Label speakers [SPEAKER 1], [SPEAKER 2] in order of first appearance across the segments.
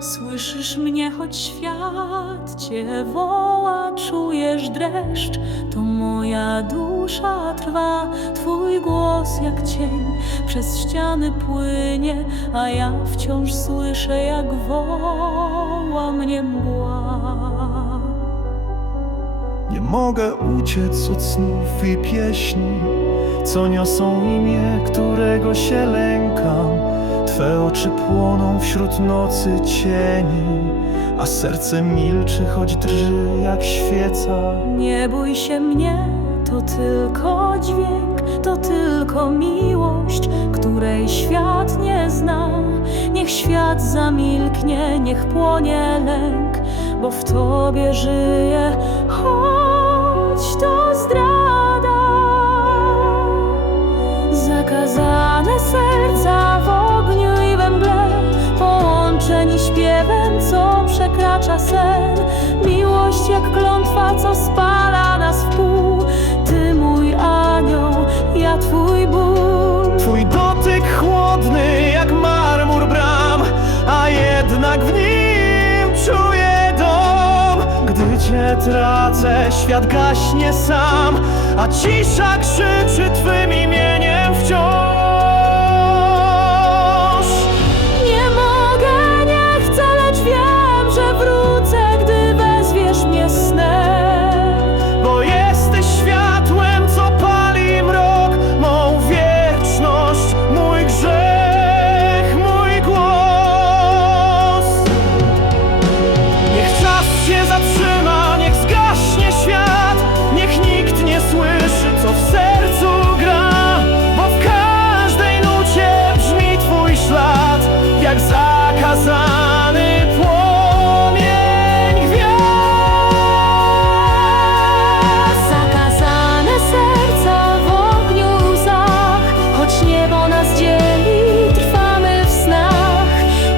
[SPEAKER 1] Słyszysz mnie, choć świat cię woła, czujesz dreszcz, to moja dusza trwa, twój głos jak cień przez ściany płynie, a ja wciąż słyszę, jak woła mnie mgła.
[SPEAKER 2] Nie mogę uciec od snów i pieśni, co niosą imię, którego się lękam. Twe oczy płoną wśród nocy cieni, a serce milczy, choć drży jak świeca.
[SPEAKER 1] Nie bój się mnie, to tylko dźwięk, to tylko miłość, której świat nie zna. Niech świat zamilknie, niech płonie lęk, bo w tobie żyje, choć to zdrada. Zakazane serca w śpiewem, co przekracza sen. Miłość jak klątwa, co spala nas w pół. Ty mój anioł, ja twój ból.
[SPEAKER 2] Twój dotyk chłodny jak marmur bram, a jednak w nim czuję dom. Gdy cię tracę, świat gaśnie sam, a cisza krzyczy jak zakazany płomień gwiazd.
[SPEAKER 1] Zakazane serca w ogniu łzach, choć niebo nas dzieli, trwamy w snach.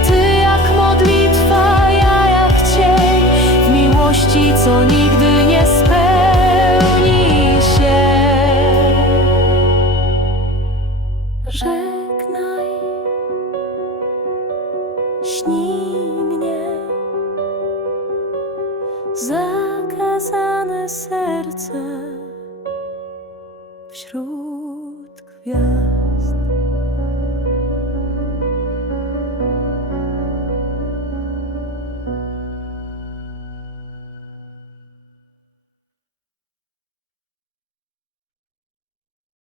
[SPEAKER 1] Ty jak modlitwa, ja jak cień, w miłości, co nigdy nie spełni. Żegnaj, śnij mnie zakazane serce wśród gwiazd.